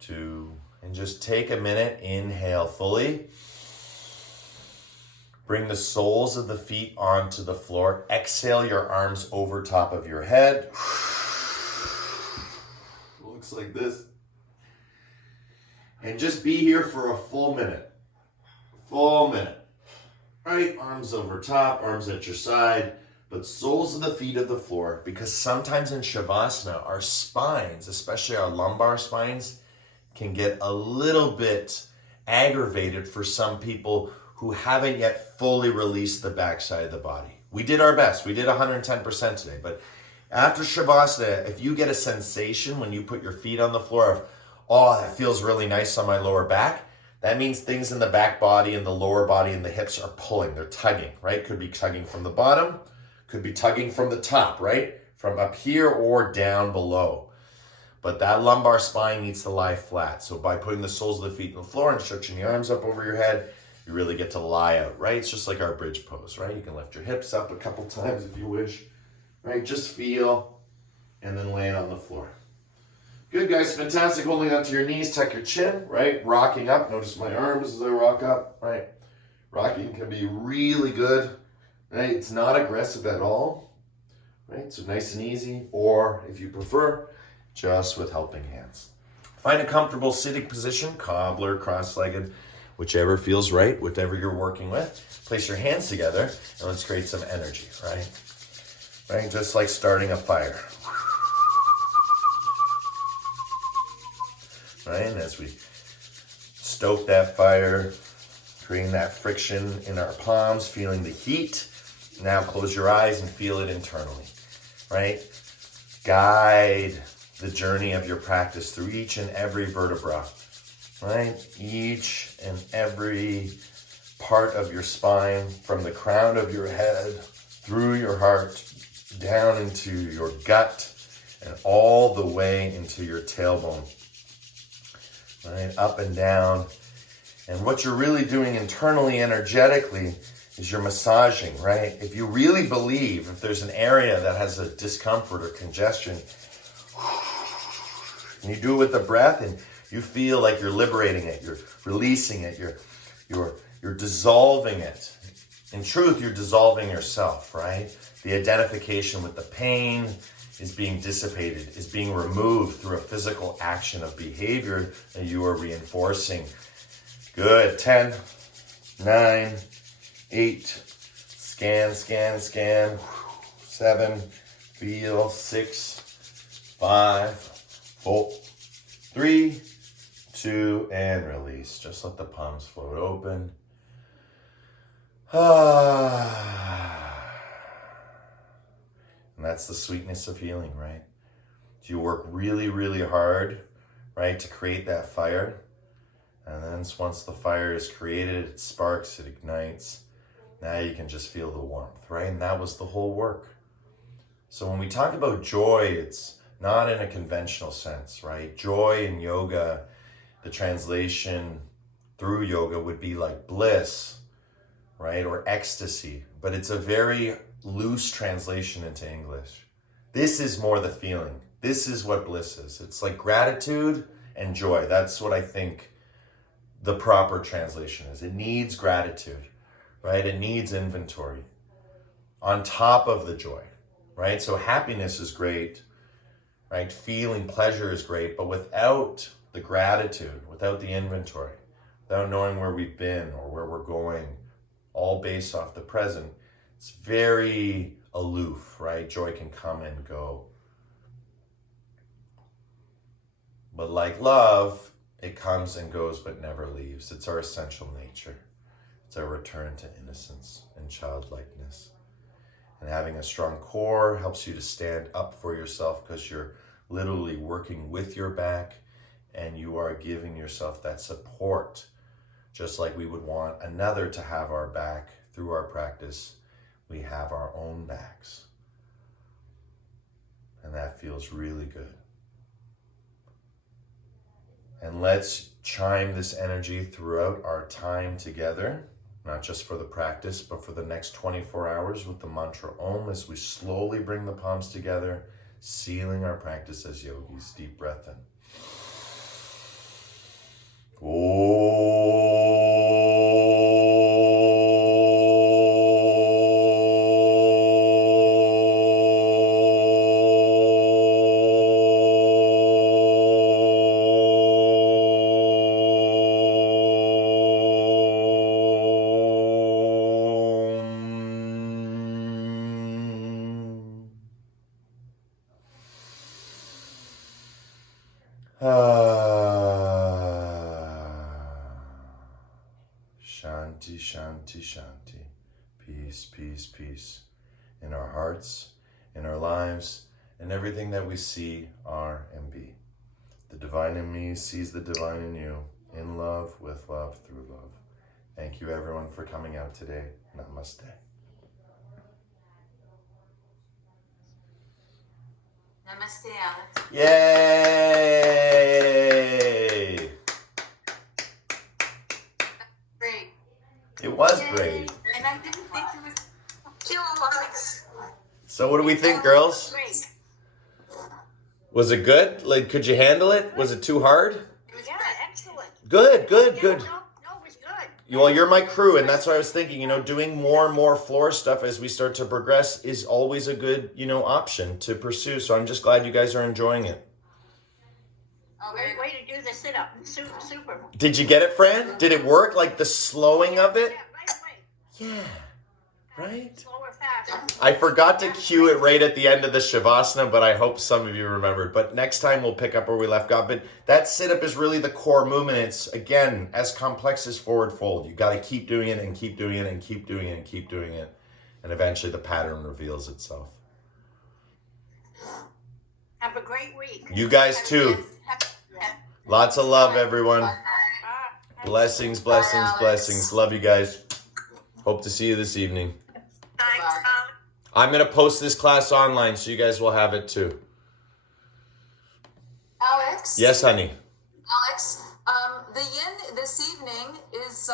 2, and just take a minute, inhale fully. Bring the soles of the feet onto the floor. Exhale your arms over top of your head. Looks like this. And just be here for a full minute. Full minute. Right? Arms over top, arms at your side, but soles of the feet of the floor, because sometimes in Shavasana, our spines, especially our lumbar spines, can get a little bit aggravated for some people who haven't yet fully released the backside of the body. We did our best. We did 110% today, but after Shavasana, if you get a sensation when you put your feet on the floor of, oh, that feels really nice on my lower back, that means things in the back body and the lower body and the hips are pulling, they're tugging, right? Could be tugging from the bottom, could be tugging from the top, right? From up here or down below. But that lumbar spine needs to lie flat. So by putting the soles of the feet on the floor and stretching the arms up over your head, you really get to lie out, right? It's just like our bridge pose, right? You can lift your hips up a couple times if you wish, right? Just feel and then land on the floor. Good, guys. Fantastic. Holding onto your knees, tuck your chin, right? Rocking up. Notice my arms as I rock up, right? Rocking can be really good, right? It's not aggressive at all, right? So nice and easy, or if you prefer, just with helping hands. Find a comfortable sitting position, cobbler, cross-legged, whichever feels right, whatever you're working with. Place your hands together and let's create some energy, right? Right? Just like starting a fire. Right? And as we stoke that fire, creating that friction in our palms, feeling the heat. Now close your eyes and feel it internally, right? Guide the journey of your practice through each and every vertebra, right? Each and every part of your spine, from the crown of your head, through your heart, down into your gut, and all the way into your tailbone, right? Up and down. And what you're really doing internally, energetically, is you're massaging, right? If you really believe, if there's an area that has a discomfort or congestion, and you do it with the breath, and you feel like you're liberating it, you're releasing it, you're dissolving it. In truth, you're dissolving yourself, right? The identification with the pain is being dissipated, is being removed through a physical action of behavior that you are reinforcing. Good. 10, 9, 8, scan, scan, scan. 7, feel. 6, 5, 4, 3, 2, and release. Just let the palms float open. And that's the sweetness of healing, right? You work really, really hard, right, to create that fire. And then once the fire is created, it sparks, it ignites. Now you can just feel the warmth, right? And that was the whole work. So when we talk about joy, it's not in a conventional sense, right? Joy in yoga, the translation through yoga would be like bliss, right? Or ecstasy. But it's a very loose translation into English. This is more the feeling. This is what bliss is. It's like gratitude and joy. That's what I think the proper translation is. It needs gratitude, right? It needs inventory on top of the joy, right? So happiness is great, right? Feeling pleasure is great, but without the gratitude, without the inventory, without knowing where we've been or where we're going, all based off the present, it's very aloof, right? Joy can come and go. But like love, it comes and goes but never leaves. It's our essential nature. It's our return to innocence and childlikeness. And having a strong core helps you to stand up for yourself because you're literally working with your back and you are giving yourself that support. Just like we would want another to have our back through our practice, we have our own backs. And that feels really good. And let's chime this energy throughout our time together, not just for the practice, but for the next 24 hours with the mantra Om as we slowly bring the palms together, sealing our practice as yogis. Deep breath in. Shanti, shanti, shanti. Peace, peace, peace. In our hearts, in our lives, in everything that we see, are, and be. The divine in me sees the divine in you, in love, with love, through love. Thank you everyone for coming out today. Namaste. Namaste, Alex. Yay! Great. It was great. And I didn't think it was too Alex. So what do we think, girls? Great. Was it good? Like, could you handle it? Was it too hard? It was excellent. Good, good, good. No, it was good. Well, you're my crew, and that's what I was thinking. You know, doing more and more floor stuff as we start to progress is always a good, option to pursue. So I'm just glad you guys are enjoying it. Oh, great way to do the sit-up. Super. Did you get it, Fran? Did it work? Like the slowing of it? Yeah, right away. Yeah, right? Slower, faster. I forgot to cue it right at the end of the Shavasana, but I hope some of you remembered. But next time we'll pick up where we left off. But that sit-up is really the core movement. It's, again, as complex as forward fold. You got to keep doing it and keep doing it and keep doing it and keep doing it. And eventually the pattern reveals itself. Have a great week. You guys too. Lots of love, everyone. Blessings, blessings, blessings. Love you guys. Hope to see you this evening. Thanks, I'm going to post this class online so you guys will have it too. Alex? Yes, honey. Alex, the yin this evening is,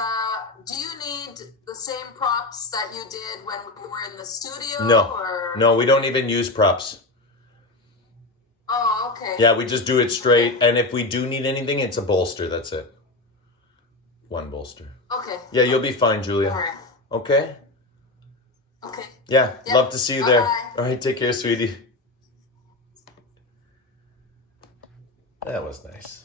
do you need the same props that you did when we were in the studio? No, we don't even use props. Oh, okay. Yeah, we just do it straight. And if we do need anything, it's a bolster. That's it. One bolster. Okay. Yeah, you'll be fine, Julia. All right. Okay? Okay. Yeah, Yep. love to see you there. Bye-bye. All right, take care, sweetie. That was nice.